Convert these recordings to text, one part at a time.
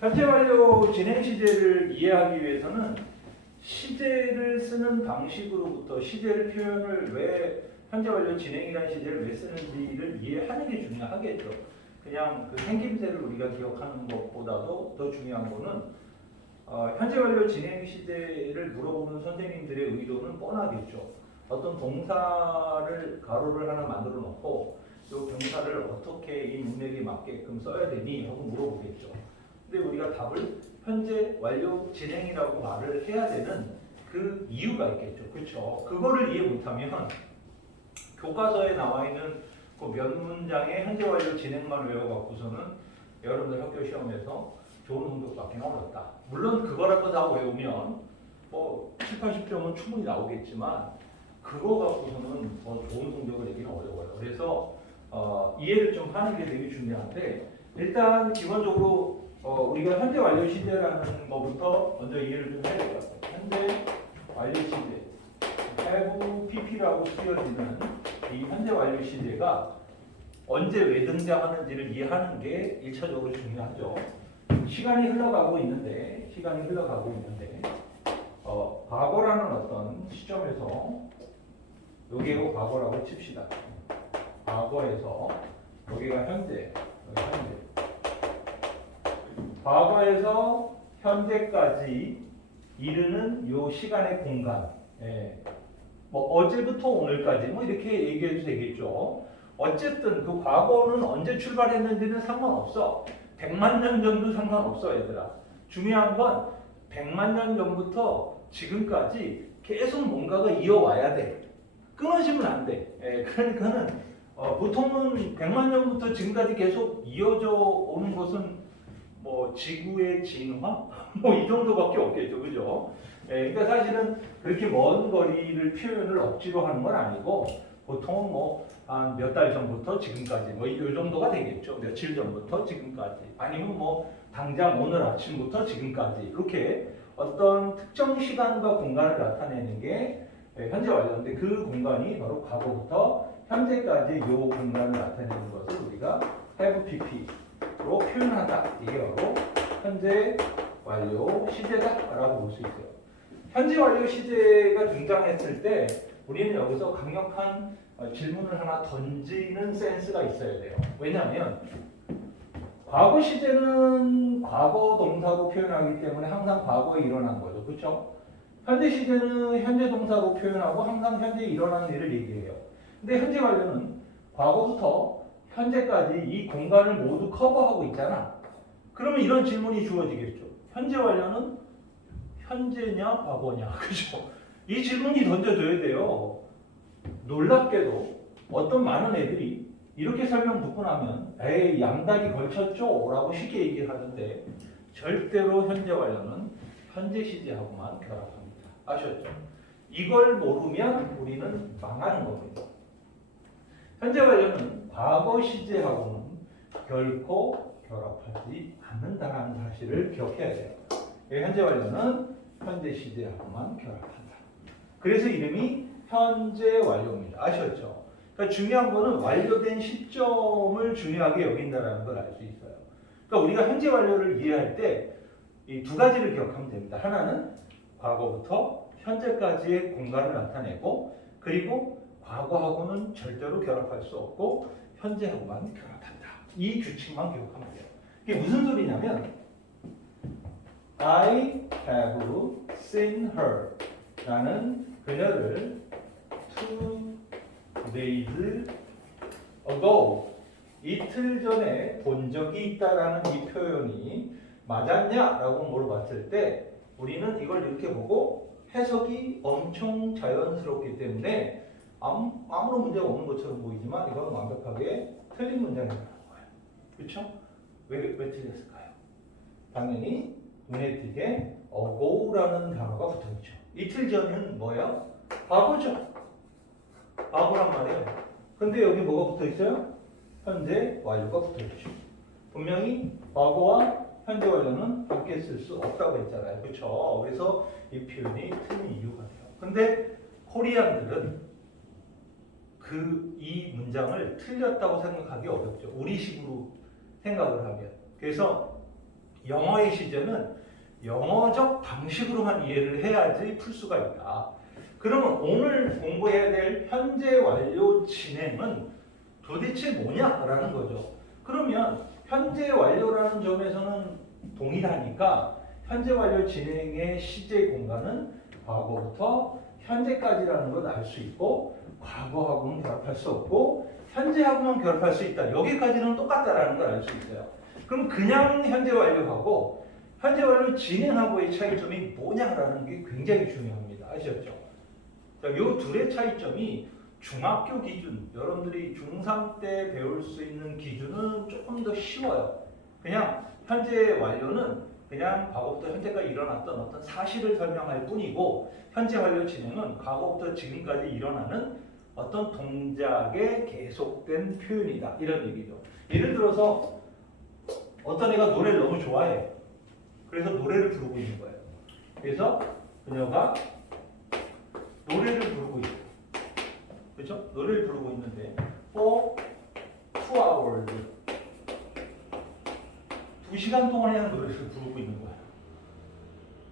현재 완료 진행 시제를 이해하기 위해서는 시제를 쓰는 방식으로부터 시제를 표현을 왜 현재 완료 진행이라는 시제를 왜 쓰는지를 이해하는 게 중요하겠죠. 그냥 그 생김새를 우리가 기억하는 것보다도 더 중요한 거는 현재 완료 진행 시제를 물어보는 선생님들의 의도는 뻔하겠죠. 어떤 동사를 가로를 하나 만들어 놓고 이 동사를 어떻게 이 문맥에 맞게끔 써야 되니 하고 물어보겠죠. 근데 우리가 답을 현재 완료 진행이라고 말을 해야 되는 그 이유가 있겠죠. 그렇죠? 그거를 이해 못하면 교과서에 나와 있는 그 몇 문장의 현재 완료 진행만 외워갖고서는 여러분들 학교 시험에서 좋은 성적받기는 어렵다. 물론 그거라도 다 외우면 뭐 7, 80점은 충분히 나오겠지만 그거 갖고서는 더 좋은 성적을 내기는 어려워요. 그래서 이해를 좀 하는 게 되게 중요한데 일단 기본적으로 우리가 현재 완료 시제라는 것부터 먼저 이해를 좀 해야 될 것 같아요. 현재 완료 시제, have pp라고 쓰여지는 이 현재 완료 시제가 언제 왜 등장하는지를 이해하는 게 1차적으로 중요하죠. 시간이 흘러가고 있는데 과거라는 어떤 시점에서 여기가 과거라고 칩시다. 과거에서 여기가 현재, 과거에서 현재까지 이르는 요 시간의 공간, 뭐 어제부터 오늘까지 뭐 이렇게 얘기해도 되겠죠. 어쨌든 그 과거는 언제 출발했는지는 상관없어. 100만 년 전도 상관없어, 얘들아. 중요한 건 100만 년 전부터 지금까지 계속 뭔가가 이어와야 돼. 끊어지면 안 돼. 그러니까는 보통은 100만 년부터 지금까지 계속 이어져 오는 것은 뭐 지구의 진화? 뭐 이 정도밖에 없겠죠. 그죠? 그러니까 사실은 그렇게 먼 거리를 표현을 억지로 하는 건 아니고 보통은 뭐 한 몇 달 전부터 지금까지 뭐 이 정도가 되겠죠. 며칠 전부터 지금까지 아니면 뭐 당장 오늘 아침부터 지금까지 이렇게 어떤 특정 시간과 공간을 나타내는 게 현재 완료인데 그 공간이 바로 과거부터 현재까지 이 공간을 나타내는 것을 우리가 have pp로 표현하다. 이게 바로 현재 완료 시제다라고 볼 수 있어요. 현재 완료 시제가 등장했을 때 우리는 여기서 강력한 질문을 하나 던지는 센스가 있어야 돼요. 왜냐하면 과거 시제는 과거 동사로 표현하기 때문에 항상 과거에 일어난 거죠. 그렇죠? 현재 시제는 현재 동사로 표현하고 항상 현재에 일어나는 일을 얘기해요. 근데 현재 완료는 과거부터 현재까지 이 공간을 모두 커버하고 있잖아. 그러면 이런 질문이 주어지겠죠. 현재 완료는 현재냐 과거냐. 그죠? 이 질문이 던져줘야 돼요. 놀랍게도 어떤 많은 애들이 이렇게 설명 듣고 나면 에이 양다리 걸쳤죠? 라고 쉽게 얘기를 하는데 절대로 현재 완료는 현재 시제하고만 결합합니다. 아셨죠? 이걸 모르면 우리는 망하는 겁니다. 현재 완료는 과거 시제하고는 결코 결합하지 않는다는 사실을 기억해야 돼요. 현재 완료는 현재 시제하고만 결합한다. 그래서 이름이 현재 완료입니다. 아셨죠? 그러니까 중요한 거는 완료된 시점을 중요하게 여긴다는 걸 알 수 있어요. 그러니까 우리가 현재 완료를 이해할 때 이 두 가지를 기억하면 됩니다. 하나는 과거부터 현재까지의 공간을 나타내고 그리고 과거하고는 절대로 결합할 수 없고 현재하고만 결합한다. 이 규칙만 기억하면 돼요. 이게 무슨 소리냐면 I have seen her 라는 그녀를 2 days ago 이틀 전에 본 적이 있다라는 이 표현이 맞았냐라고 물어봤을 때 우리는 이걸 이렇게 보고 해석이 엄청 자연스럽기 때문에 아무런 문제가 없는 것처럼 보이지만 이건 완벽하게 틀린 문장이라는 거예요. 그렇죠? 왜 틀렸을까요? 당연히 눈에 띄게 ago라는 단어가 붙어있죠. 이틀 전은 뭐예요? 과거죠. 과거란 말이에요. 근데 여기 뭐가 붙어있어요? 현재 완료가 붙어있죠. 분명히 과거와 현재 완료는 함께 쓸 수 없다고 했잖아요. 그렇죠? 그래서 이 표현이 틀린 이유가 돼요. 근데 코리안들은 이 문장을 틀렸다고 생각하기 어렵죠. 우리식으로 생각을 하면. 그래서 영어의 시제는 영어적 방식으로만 이해를 해야지 풀 수가 있다. 그러면 오늘 공부해야 될 현재 완료 진행은 도대체 뭐냐라는 거죠. 그러면 현재 완료라는 점에서는 동일하니까 현재 완료 진행의 시제 공간은 과거부터 현재까지라는 걸 알 수 있고 과거하고는 결합할 수 없고 현재하고만 결합할 수 있다. 여기까지는 똑같다라는 걸 알 수 있어요. 그럼 그냥 현재 완료하고 현재 완료 진행하고의 차이점이 뭐냐라는 게 굉장히 중요합니다. 아시겠죠? 자, 요 둘의 차이점이 중학교 기준, 여러분들이 중3 때 배울 수 있는 기준은 조금 더 쉬워요. 그냥 현재 완료는 그냥 과거부터 현재까지 일어났던 어떤 사실을 설명할 뿐이고 현재 완료 진행은 과거부터 지금까지 일어나는 어떤 동작의 계속된 표현이다. 이런 얘기죠. 예를 들어서 어떤 애가 노래를 너무 좋아해. 그래서 노래를 부르고 있는 거예요. 그래서 그녀가 노래를 부르고 있어요. 그렇죠? 노래를 부르고 있는데 for 2 hours 2시간 동안이나 노래를 부르고 있는 거예요.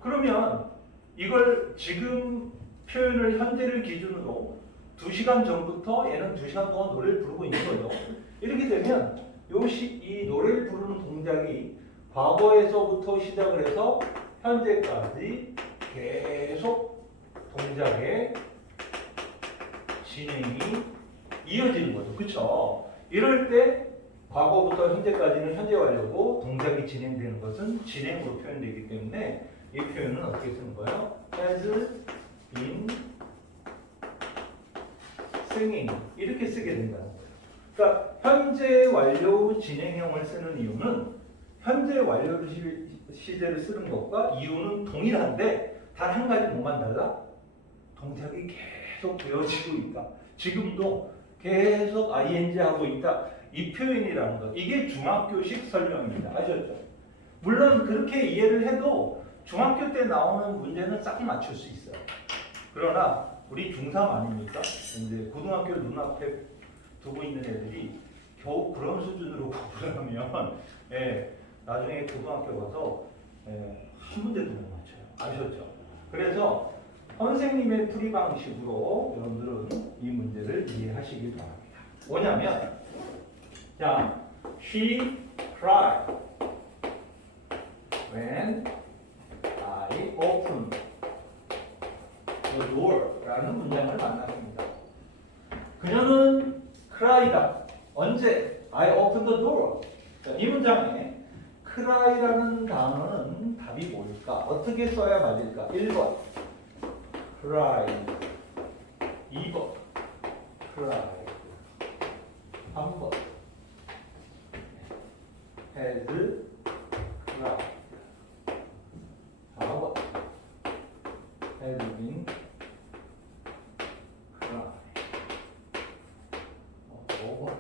그러면 이걸 지금 표현을 현재를 기준으로 2시간 전부터 얘는 2시간 동안 노래를 부르고 있는 거죠. 이렇게 되면 이 노래를 부르는 동작이 과거에서부터 시작을 해서 현재까지 계속 동작의 진행이 이어지는 거죠. 그렇죠? 이럴 때 과거부터 현재까지는 현재 완료고 동작이 진행되는 것은 진행으로 표현되기 때문에 이 표현은 어떻게 쓰는 거예요? has been singing 이렇게 쓰게 된다는 거예요. 그러니까 현재 완료 진행형을 쓰는 이유는 현재 완료 시제를 쓰는 것과 이유는 동일한데 단 한 가지 뭐만 달라? 동작이 계속 되어지고 있다. 지금도 계속 ing 하고 있다. 이 표현이라는 것. 이게 중학교식 설명입니다. 아셨죠? 물론 그렇게 이해를 해도 중학교 때 나오는 문제는 싹 맞출 수 있어요. 그러나 우리 중3 아닙니까? 이제 고등학교 눈앞에 두고 있는 애들이 겨우 그런 수준으로 공부를 하면 나중에 고등학교 가서 한 문제도 못 맞춰요. 아셨죠? 그래서 선생님의 풀이 방식으로 여러분들은 이 문제를 이해하시기 바랍니다. 뭐냐면 자, she cried when I opened the door라는 문장을 만났습니다. 그녀는 cry다. 언제? I opened the door. 자, 이 문장에 cry라는 단어는 답이 뭘까? 어떻게 써야 맞을까? 1번 cry 2번 cry 3번 has cried 4번 has been cried 5번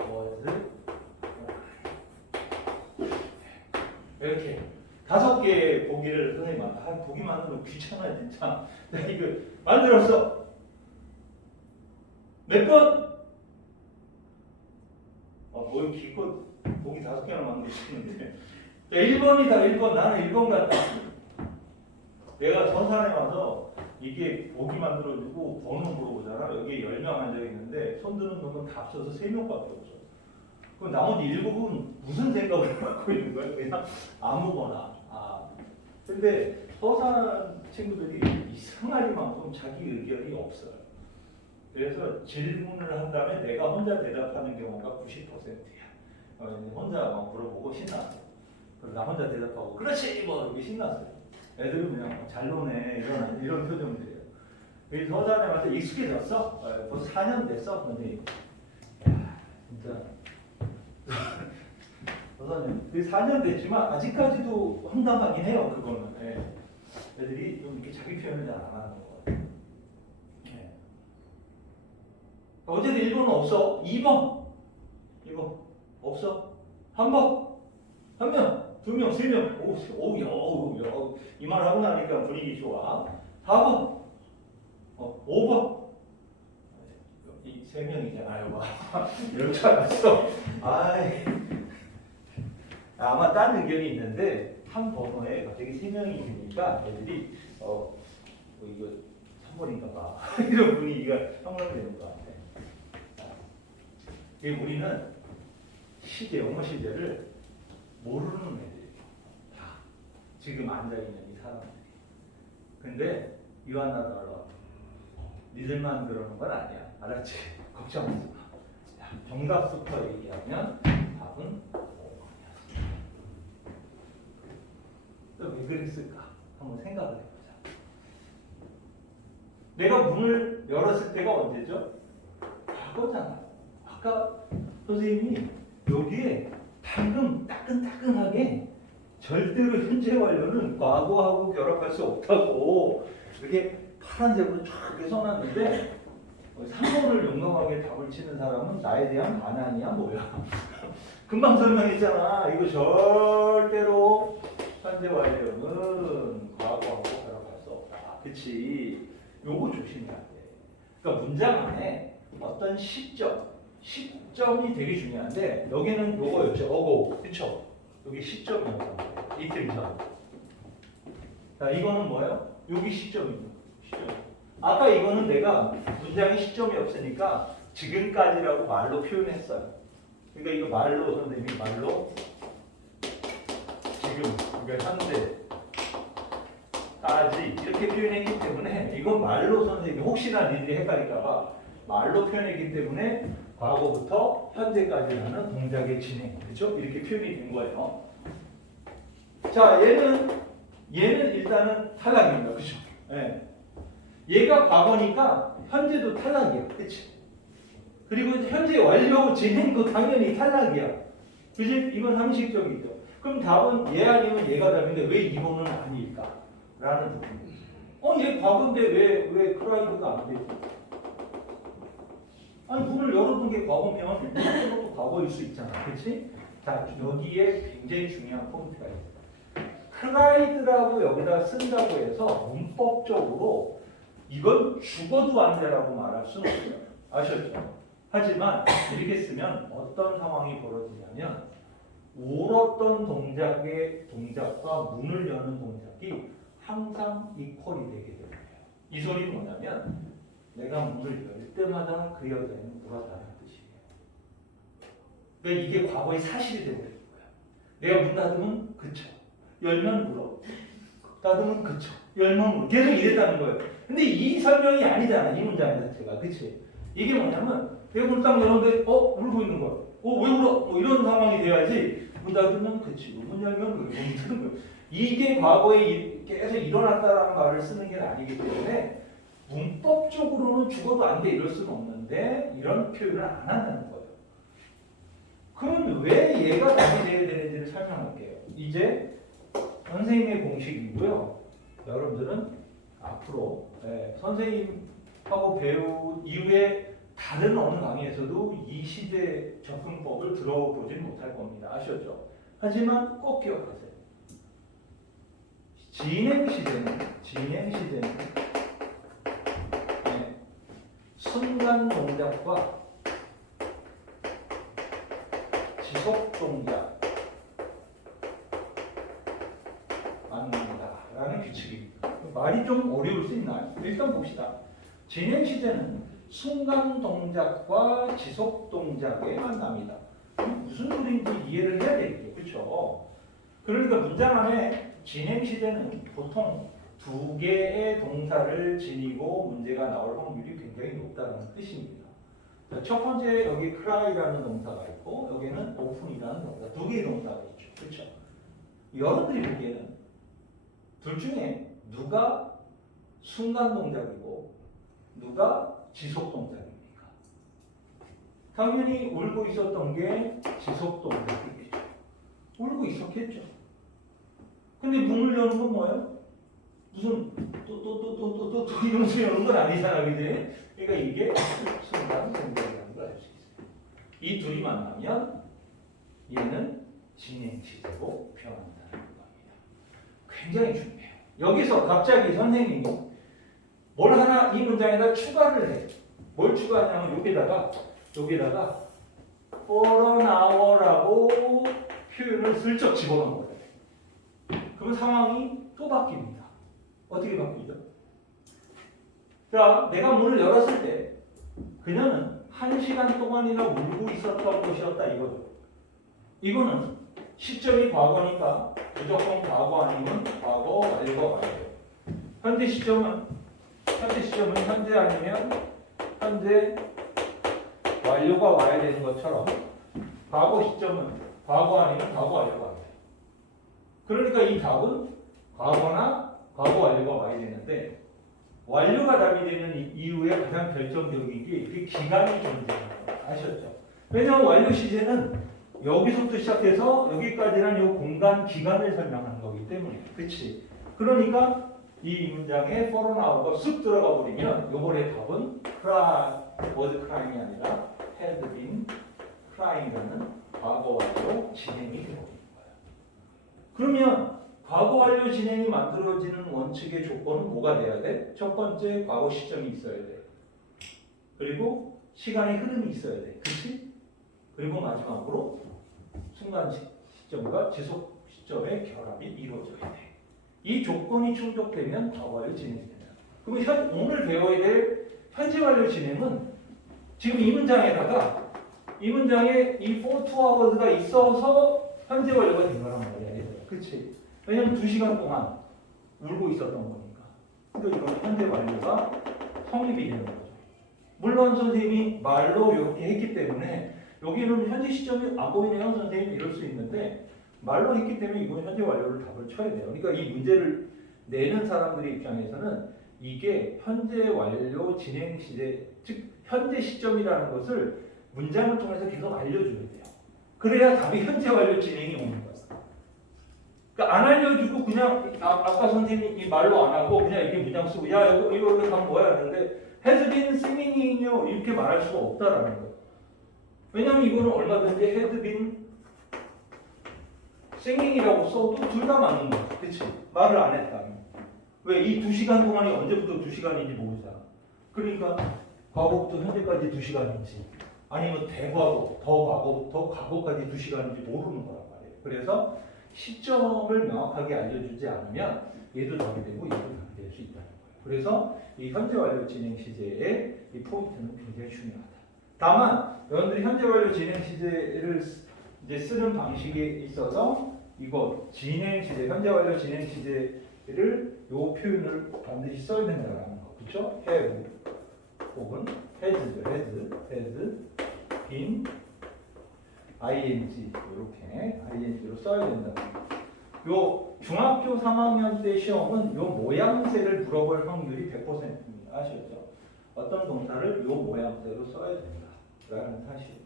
was cried 이렇게 5개의 보기를 선생님 보기 많으면 귀찮아 진짜. 나 이거 만들었어. 몇 번? 뭐 기껏 보기 5개나 만들었는데. 1번이다 1번. 나는 1번 같다. 내가 전산에 와서 이게 보기 만들어주고 번호 물어보잖아. 여기 10명 앉아있는데 손 드는 놈은 다 합쳐서 3명밖에 없어. 그럼 나머지 7은 무슨 생각을 갖고 있는 거야? 그냥 아무거나. 근데 서산 친구들이 이상하리만큼 자기 의견이 없어요. 그래서 질문을 한 다음에 내가 혼자 대답하는 경우가 90%야. 혼자 막 물어보고 신났어. 그래서 나 혼자 대답하고 그렇지 뭐 이렇게 신났어요. 애들은 그냥 잘 노네 이런 표정들이에요. 이 서산에 와서 익숙해졌어? 벌써 4년 됐어. 근데 야 진짜 서산에 4년 됐지만 아직까지도 황당하긴 해요. 그거는 애들이 좀 이렇게 자기 표현을 잘 안 하는 것 같아요. 어제도 1번은 없어. 2번 없어. 1번 1명 2명 3명 오우 이 말 하고 나니까 분위기 좋아. 4번 5번 이 3명이잖아요. 이럴 줄 알았어. 아이 아마 다른 의견이 있는데 한 번호에 갑자기 3명이 있으니까 애들이 이거 3번인가 봐 이런 분위기가 형성되는 것 같아. 우리는 시제, 영어 시제를 모르는 애들이에요. 다 지금 앉아있는 이 사람들이. 근데 You are not alone. 니들만 그러는 건 아니야. 알았지? 걱정하지 마. 자, 정답부터 얘기하면 답은 5번이었습니다. 또 왜 그랬을까? 한번 생각을 해보자. 내가 문을 열었을 때가 언제죠? 과거잖아. 아까 선생님이 여기에 방금 따끈따끈하게 절대로 현재 완료는 과거하고 결합할 수 없다고 이렇게 파란색으로 쫙 이렇게 써놨는데 3번을 용감하게 답을 치는 사람은 나에 대한 반항이야 뭐야. 금방 설명했잖아. 이거 절대로 현재 완료는 과거하고 결합할 수 없다. 그치? 요거 조심해야 돼. 그러니까 문장 안에 어떤 시점이 되게 중요한데 여기는 요거였죠. 어고. 그쵸? 여기 시점이었단 말이에요. 이틀 전. 자, 이거는 뭐예요? 여기 시점입니다. 시점. 아까 이거는 내가 문장에 시점이 없으니까 지금까지라고 말로 표현했어요. 그러니까 이거 말로 선생님이 말로 지금, 그러니까 현재까지 이렇게 표현했기 때문에 이건 말로 선생님이 혹시나 니들이 헷갈릴까봐 말로 표현했기 때문에 과거부터 현재까지라는 동작의 진행, 그렇죠? 이렇게 표현이 된 거예요. 자, 얘는 일단은 탈락입니다, 그렇죠? 네. 얘가 과거니까 현재도 탈락이야, 그렇지? 그리고 현재 완료 진행도 당연히 탈락이야, 그렇지? 이건 상식적이죠. 그럼 답은 얘 아니면 얘가 답인데 왜 2번은 아닐까? 라는 부분이죠. 얘 과거인데 왜 크라이드가 안 되지? 아니 문을 열어둔 게 과거면 이것도 과거일 수 있잖아, 그렇지? 자, 여기에 굉장히 중요한 포인트가 있어요. 크라이드라고 여기다 쓴다고 해서 문법적으로 이건 죽어도 안 돼라고 말할 수는 없어요. 아셨죠? 하지만 이렇게 쓰면 어떤 상황이 벌어지냐면 울었던 동작과 문을 여는 동작이 항상 이퀄이 되게 돼요. 이 소리는 뭐냐면 내가 문을 열 때마다 그 여자는 울었다는 뜻이에요. 그러니까 이게 과거의 사실이 되어버린 거야. 내가 문 닫으면 그쳐. 열면 울어. 닫으면 그쳐. 열면 울어. 계속 이랬다는 거예요. 근데 이 설명이 아니잖아. 이 문장 자체가. 그치? 이게 뭐냐면 내가 문을 딱 열었는데 울고 있는 거야. 왜 울어? 뭐 이런 상황이 돼야지. 문 닫으면 그치고 문 열면 울고 문 닫는 거야. 이게 과거에 계속 일어났다는 말을 쓰는 게 아니기 때문에 문법적으로는 죽어도 안 돼 이럴 수는 없는데 이런 표현을 안 한다는 거예요. 그럼 왜 얘가 답이 돼야 되는지를 설명할게요. 이제 선생님의 공식이고요. 여러분들은 앞으로 선생님하고 배우 이후에 다른 어느 강의에서도 이 시대 접근법을 들어보진 못할 겁니다. 아셨죠? 하지만 꼭 기억하세요. 진행 시제는 순간 동작과 지속 동작 만난다라는 규칙입니다. 말이 좀 어려울 수 있나요? 일단 봅시다. 진행 시제는 순간 동작과 지속 동작의 만남이다. 무슨 소리인지 이해를 해야 되겠죠, 그렇죠? 그러니까 문장 안에 진행 시제는 보통 2개의 동사를 지니고 문제가 나올 확률이 굉장히 높다는 뜻입니다. 자, 첫 번째 여기 cry라는 동사가 있고 여기는 open이라는 동사, 2개의 동사가 있죠, 그렇죠? 여러분들이 보기에는 둘 중에 누가 순간 동작이고 누가 지속 동작입니까? 당연히 울고 있었던 게 지속 동작이겠죠. 울고 있었겠죠. 근데 문을 여는 건 뭐예요? 무슨 또 이러면서 여는 건 아니잖아, 그지? 그러니까 이게 순간 동작이라는 걸 알 수 있어요. 이 둘이 만나면 얘는 진행 시제로 표현한다는 겁니다. 굉장히 중요해요. 여기서 갑자기 선생님이 뭘 하나 이 문장에다 추가를 해. 뭘 추가하냐면 여기다가 for an hour라고 표현을 슬쩍 집어넣어야 돼. 그럼 상황이 또 바뀝니다. 어떻게 바뀌죠? 자, 내가 문을 열었을 때 그녀는 1시간 동안이나 울고 있었던 것이었다 이거죠. 이거는 시점이 과거니까 무조건 과거 아니면 과거 완료가 와야 돼요. 현재 시점은 현재 아니면 현재 완료가 와야 되는 것처럼 과거 시점은 과거 아니면 과거 완료가 와야 돼요. 그러니까 이 답은 과거나 과거 완료가 와야 되는데 완료가 답이 되는 이유의 가장 결정적인 게 그 기간이 존재해요. 아셨죠? 왜냐하면 완료 시제는 여기서부터 시작해서 여기까지라는 이 공간 기간을 설명하는 거기 때문에 그렇지. 그러니까 이 문장에 for now가 쑥 들어가 버리면 요번의 답은 was crying이 아니라 had been crying이라는 과거 완료 진행이 되어버린 거예요. 그러면 과거 완료 진행이 만들어지는 원칙의 조건은 뭐가 돼야 돼? 첫 번째 과거 시점이 있어야 돼. 그리고 시간의 흐름이 있어야 돼. 그렇지? 그리고 마지막으로 순간 시점과 지속 시점의 결합이 이루어져야 돼. 이 조건이 충족되면 과거 완료 진행이 된다. 그럼 오늘 배워야 될 현재 완료 진행은 지금 이 문장에다가 이 문장에 이 for to hours가 있어서 현재 완료가 된 거란 말이야. 그렇지? 왜냐면 2시간 동안 울고 있었던 거니까. 그러니까 이건 현재 완료가 성립이 되는 거죠. 물론 선생님이 말로 이렇게 했기 때문에 여기는 현재 시점이 안 보이네요. 선생님 이럴 수 있는데 말로 했기 때문에 이건 현재 완료를 답을 쳐야 돼요. 그러니까 이 문제를 내는 사람들의 입장에서는 이게 현재 완료 진행 시제, 즉 현재 시점이라는 것을 문장을 통해서 계속 알려줘야 돼요. 그래야 답이 현재 완료 진행이 오는 거예요. 그러니까 안 알려주고 그냥 아까 선생님이 말로 안 하고 그냥 이렇게 문장 쓰고 야 이거 답 뭐야 하는데 has been singing이요 이렇게 말할 수가 없다라는 거예요. 왜냐하면 이거는 얼마든지 had been singing이라고 써도 둘 다 맞는 거야. 그렇지? 말을 안 했다면. 왜? 이 2시간 동안이 언제부터 2시간인지 모르잖아. 그러니까 과거부터 현재까지 2시간인지 아니면 대과거, 더 과거까지 2시간인지 모르는 거란 말이에요. 그래서 시점을 명확하게 알려주지 않으면 얘도 답이 되고 얘도 답이 될 수 있다는 거예요. 그래서 이 현재 완료 진행 시제의 이 포인트는 굉장히 중요하다. 다만 여러분들이 현재 완료 진행 시제를 이제 쓰는 방식에 있어서 이거 진행 시제, 현재 완료 진행 시제를 요 표현을 반드시 써야 된다는 거, 그렇죠? have 혹은 has been ing 이렇게 ing로 써야 된다. 요 중학교 3학년 때 시험은 요 모양새를 물어볼 확률이 100%입니다. 아시겠죠? 어떤 동사를 요 모양새로 써야 된다라는 사실.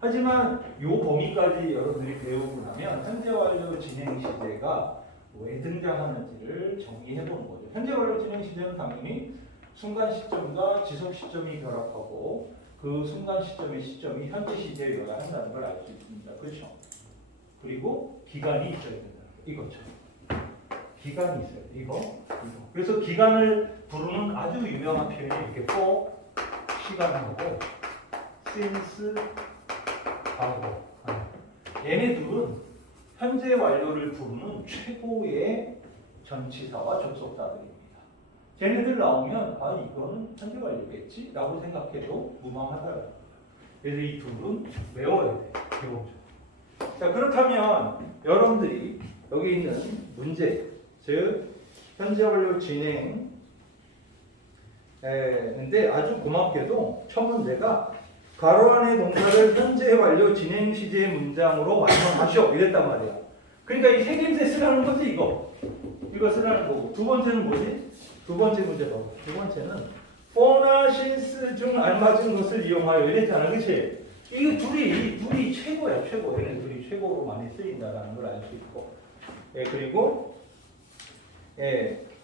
하지만 요 범위까지 여러분들이 배우고 나면 현재 완료 진행 시제가 왜 등장하는지를 정리해 보는 거죠. 현재 완료 진행 시제는 당연히 순간 시점과 지속 시점이 결합하고 그 순간 시점의 시점이 현재 시제여야 한다는 걸 알 수 있습니다. 그렇죠? 그리고 기간이 있어야 된다. 이거죠. 기간이 있어요. 이거. 그래서 기간을 부르는 아주 유명한 표현이 이렇게 for 시간하고 since 과거. 얘네 둘은 현재 완료를 부르는 최고의 전치사와 접속사들입니다. 쟤네들 나오면 이거는 현재 완료겠지? 라고 생각해도 무방하더라고요. 그래서 이 둘은 외워야 돼요. 기본적으로. 자, 그렇다면 여러분들이 여기 있는 문제, 즉 현재 완료 진행 근데 아주 고맙게도 첫 문제가 가로 안의 동사를 현재 완료 진행 시제 문장으로 완성하시오 이랬단 말이야. 그러니까 이 생김새 쓰라는 거지 이거 쓰라는 거고. 두 번째는 뭐지? 두 번째 문제 봐. 두 번째는 for나 since 중 알맞은 것을 이용하여 이랬잖아, 그렇지? 이거 둘이 최고야, 최고. 얘네 둘이 최고로 많이 쓰인다라는 걸 알 수 있고. 그리고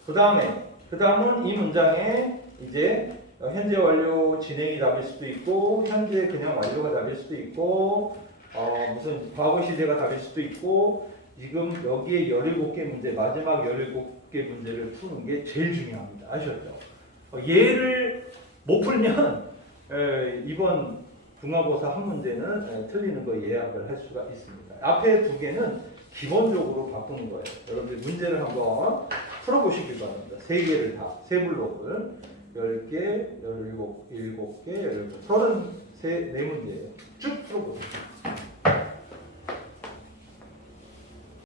그 다음은 이 문장에 이제 현재 완료 진행이 답일 수도 있고, 현재 그냥 완료가 답일 수도 있고, 무슨 과거 시제가 답일 수도 있고, 지금 여기에 17개 문제, 마지막 17개 문제를 푸는 게 제일 중요합니다. 아셨죠? 얘를 못 풀면 이번 중간고사 한 문제는 틀리는 거 예약을 할 수가 있습니다. 앞에 두 개는 기본적으로 바꾸는 거예요. 여러분들 문제를 한번 풀어보시기 바랍니다. 세 개를 다, 세 블록을 10개, 17개, 17개, 33개 문제예요. 쭉 풀어보세요.